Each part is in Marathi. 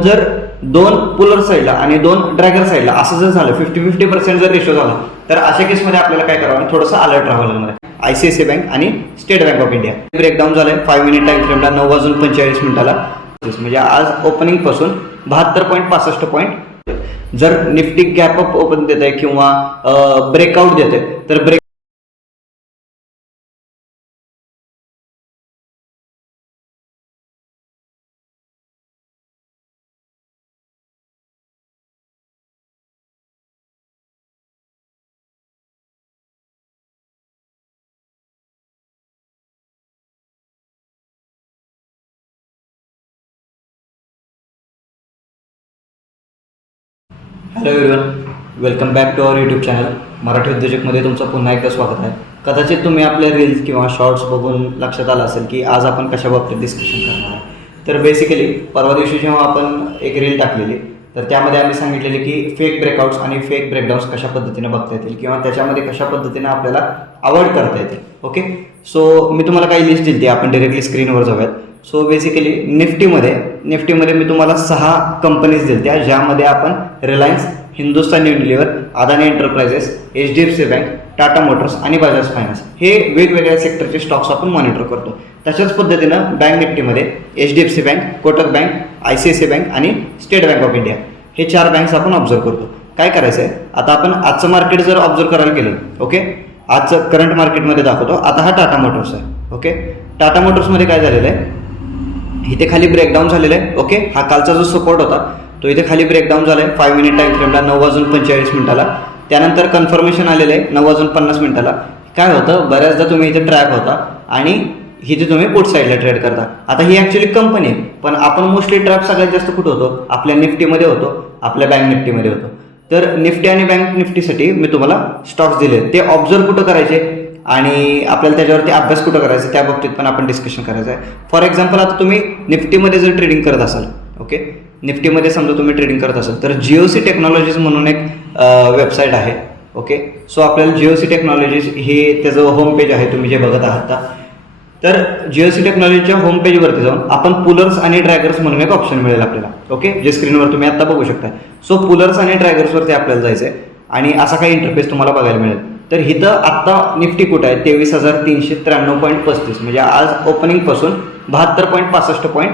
जर दोन पुलर साईडला आणि दोन ड्रॅगर साईडला असं जर झालं 50-50% जर रेशो झाला तर अशा केसमध्ये आपल्याला काय करावं थोडंसं अलर्ट राहावं लागणार आहे. ICICI बँक आणि state bank of India breakdown झालंय 5 मिनिट टाइम फ्रेमला 9:45 म्हणजे आज ओपनिंग पासून 72.65 पॉईंट. जर निफ्टी गॅप अप ओपन देत आहे किंवा ब्रेकआउट देत आहे तर hello everyone, welcome back to our YouTube channel Marathi उद्योजकमध्ये तुमचं पुन्हा एकदा स्वागत आहे. कदाचित तुम्ही आपल्या रील्स किंवा शॉर्ट्स बघून लक्षात आलं असेल की आज आपण कशा बाबतीत डिस्कशन करणार आहे. तर बेसिकली परवा दिवशी जेव्हा आपण एक रील टाकलेली तर त्यामध्ये आम्ही सांगितलेले की फेक ब्रेकआउट्स आणि फेक ब्रेकडाऊन्स कशा पद्धतीने बघता येतील किंवा त्याच्यामध्ये कशा पद्धतीने आपल्याला अवॉइड करता येतील. ओके, सो मी तुम्हाला काही लिस्ट दिली, आपण डायरेक्टली स्क्रीनवर जाऊयात. सो बेसिकली निफ्टीमध्ये मी तुम्हाला 6 कंपनीज दिल्या ज्यामध्ये आपण Reliance, Hindustan Unilever, Adani enterprises, HDFC bank, Tata Motors आणि बजाज फायनान्स हे वेगवेगळ्या सेक्टरचे स्टॉक्स आपण मॉनिटर करतो. तशाच पद्धतीनं बँक निफ्टीमध्ये HDFC bank, Kotak bank, ICICI bank आणि स्टेट बँक ऑफ इंडिया हे 4 बँक्स आपण ऑब्झर्व करतो. काय करायचं आहे आता आपण आजचं मार्केट जर ऑब्झर्व करायला गेलं, ओके, आजचं करंट मार्केटमध्ये दाखवतो. आता हा टाटा मोटर्स आहे. ओके, टाटा मोटर्समध्ये काय झालेलं आहे, इथे खाली ब्रेकडाऊन झालेलं आहे. ओके, हा कालचा जो सपोर्ट होता तो इथे खाली ब्रेकडाऊन झाला आहे 5 मिनिट टाइम फ्रेमला 9:45. त्यानंतर कन्फर्मेशन आलेलं आहे 9:50. काय होतं, बऱ्याचदा तुम्ही इथे ट्रॅप होता आणि इथे तुम्ही पुट साईडला ट्रेड करता. आता ही ॲक्च्युली कंपनी आहे, पण आपण मोस्टली ट्रॅप सगळ्यात जास्त कुठं होतो, आपल्या निफ्टीमध्ये होतो, आपल्या बँक निफ्टीमध्ये होतो. तर निफ्टी आणि बँक निफ्टीसाठी मी तुम्हाला स्टॉक्स दिले, ते ऑब्झर्व कुठं करायचे आणि आपल्याला त्याच्यावरती अभ्यास कुठं करायचा त्या बाबतीत पण आपण डिस्कशन करायचं आहे. फॉर एक्झाम्पल आता तुम्ही निफ्टीमध्ये जर ट्रेडिंग करत असाल, ओके, निफ्टीमध्ये समजा तुम्ही ट्रेडिंग करत असाल तर GOC टेक्नॉलॉजीज म्हणून एक वेबसाईट आहे. ओके, सो आपल्याला GOC टेक्नॉलॉजीज हे त्याचं होम पेज आहे, तुम्ही जे बघत आहात. तर GOC टेक्नॉलॉजीच्या होम पेजवरती जाऊन आपण पुलर्स आणि ड्रॅगर्स म्हणून एक ऑप्शन मिळेल आपल्याला. ओके, जे स्क्रीनवर तुम्ही आता बघू शकता. सो पुलर्स आणि ड्रॅगर्सवरती आपल्याला जायचं आहे आणि असा काही इंटरफेस तुम्हाला बघायला मिळेल. तर इथं आत्ता निफ्टी कुठं आहे 23,393.35 म्हणजे आज ओपनिंगपासून 72.65 पॉईंट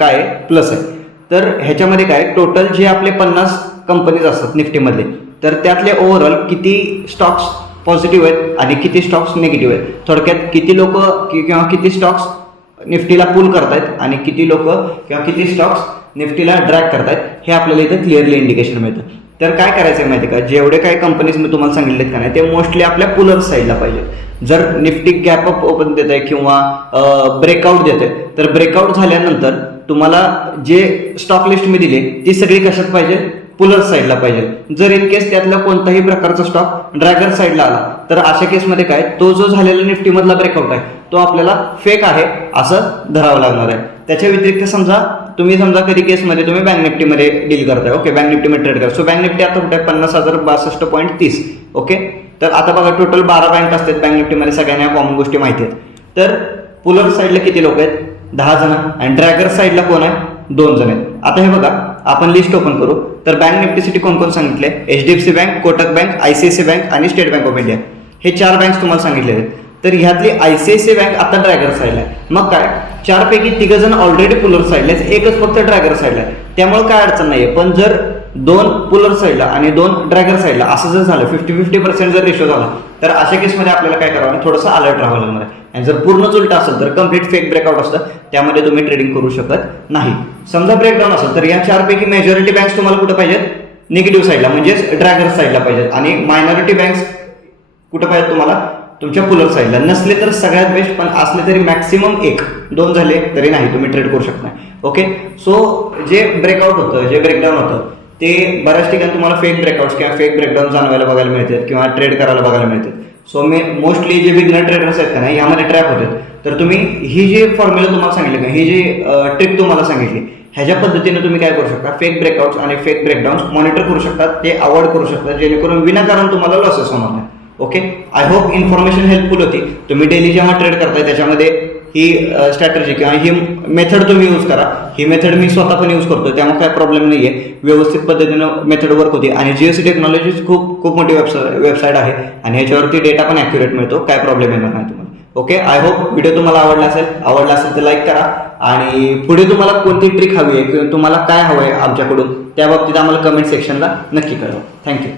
काय प्लस आहे. तर ह्याच्यामध्ये काय टोटल जे आपले 50 कंपनीज असतात निफ्टीमधले तर त्यातले ओव्हरऑल किती स्टॉक्स पॉझिटिव्ह आहेत आणि किती स्टॉक्स निगेटिव्ह आहेत, थोडक्यात किती लोक किंवा किती स्टॉक्स निफ्टीला पुल करतायत आणि किती लोक किंवा किती स्टॉक्स निफ्टीला ड्रॅग करतायत हे आपल्याला इथं क्लिअरली इंडिकेशन मिळतं. तर काय करायचं आहे माहिती का, जेवढे काही कंपनीज मी तुम्हाला सांगितलेत का नाही ते मोस्टली आपल्या पुलर साईडला पाहिजे. जर निफ्टी गॅप अप ओपन देत आहे किंवा ब्रेकआउट देत आहे तर ब्रेकआउट झाल्यानंतर तुम्हाला जे स्टॉक लिस्ट मी दिली ती सगळी कशात पाहिजे, पुलर साईडला पाहिजे. जर इन केस त्यातला कोणताही प्रकारचा स्टॉक ड्रॅगर साईडला आला तर अशा केसमध्ये काय तो जो झालेला निफ्टीमधला ब्रेकआउट आहे तो आपल्याला फेक आहे असं धरावं लागणार आहे. त्याच्या व्यतिरिक्त तुम्ही कधी केसमध्ये तुम्ही बँक निफ्टीमध्ये डील करताय, ओके, बँक निफ्टीमध्ये ट्रेड करा. सो बँक निफ्टी आता कुठे 50,062.30. ओके, तर आता बघा टोटल 12 बँक असतात बँक निफ्टीमध्ये, सगळ्यांना कॉमन गोष्टी माहिती आहेत. तर पुलर साईडला किती लोक आहेत, 10 जण, आणि ड्रॅगर साईडला कोण आहे, 2 जण आहेत. आता हे बघा आपण लिस्ट ओपन करू तर बँक निफ्टीसाठी कोण कोण सांगितले, HDFC bank, Kotak bank, ICICI bank आणि स्टेट बँक ऑफ इंडिया हे 4 बँक्स तुम्हाला सांगितले आहेत. तर ह्यातली ICICI बँक आता ड्रॅगर साईडला आहे. मग काय 4 पैकी 3 जण ऑलरेडी पुलर साईडला आहेत, एकच फक्त ड्रॅगर साईडला आहे, त्यामुळे काय अडचण नाहीये. पण जर 2 पुलर साईडला आणि 2 ड्रॅगर साईडला असं जर झालं 50-50% जर रेशो झाला तर अशा केसमध्ये आपल्याला काय करावं थोडंसं अलर्ट राहावं लागणार आहे. आणि जर पूर्णच उलट असेल तर कम्प्लीट फेक ब्रेकआउट असतं, त्यामध्ये तुम्ही ट्रेडिंग करू शकत नाही. समजा ब्रेकडाऊन असेल तर या 4 पैकी मेजॉरिटी बँक्स तुम्हाला कुठं पाहिजेत, निगेटिव्ह साईडला म्हणजेच ड्रॅगर साईडला पाहिजेत, आणि मायनॉरिटी बँक्स कुठं पाहिजेत तुम्हाला तुमच्या पुलर साईडला. नसले तर सगळ्यात बेस्ट, पण असले तरी मॅक्सिमम 1-2 झाले तरी नाही तुम्ही ट्रेड करू शकता. ओके, सो जे ब्रेकआउट होतं, जे ब्रेकडाऊन होतं ते बऱ्याच ठिकाणी तुम्हाला फेक ब्रेकआउट्स किंवा फेक ब्रेकडाऊन जाणवायला बघायला मिळतात किंवा ट्रेड करायला बघायला मिळतात. सो मोस्टली जे बिगनर ट्रेडर्स आहेत का नाही यामध्ये ट्रॅप होतात. तर तुम्ही ही जी फॉर्म्युला तुम्हाला सांगितली का, ही जी ट्रिक तुम्हाला सांगितली ह्याच्या पद्धतीने तुम्ही काय करू शकता, फेक ब्रेकआउट्स आणि फेक ब्रेकडाऊन्स मॉनिटर करू शकता, ते अवॉइड करू शकता जेणेकरून विनाकारण तुम्हाला लॉसेस होणार नाही. Okay, I hope information helpful होती. तुम्ही डेली जेव्हा ट्रेड करताय त्याच्यामध्ये ही स्ट्रॅटर्जी किंवा ही मेथड तुम्ही यूज करा. ही मेथड मी स्वतः पण यूज करतो, त्यामुळे काय प्रॉब्लेम नाही आहे. व्यवस्थित पद्धतीनं मेथड वर्क होती आणि GSC टेक्नॉलॉजीज खूप मोठी वेबसाईट आहे आणि ह्याच्यावरती डेटा पण ॲक्युरेट मिळतो. काय प्रॉब्लेम येणार नाही तुम्हाला. ओके, आय होप व्हिडिओ तुम्हाला आवडला असेल तर लाईक करा आणि पुढे तुम्हाला कोणती ट्रिक हवी आहे किंवा तुम्हाला काय हवं आहे आमच्याकडून त्या बाबतीत आम्हाला कमेंट सेक्शनला नक्की कळवा. थँक्यू.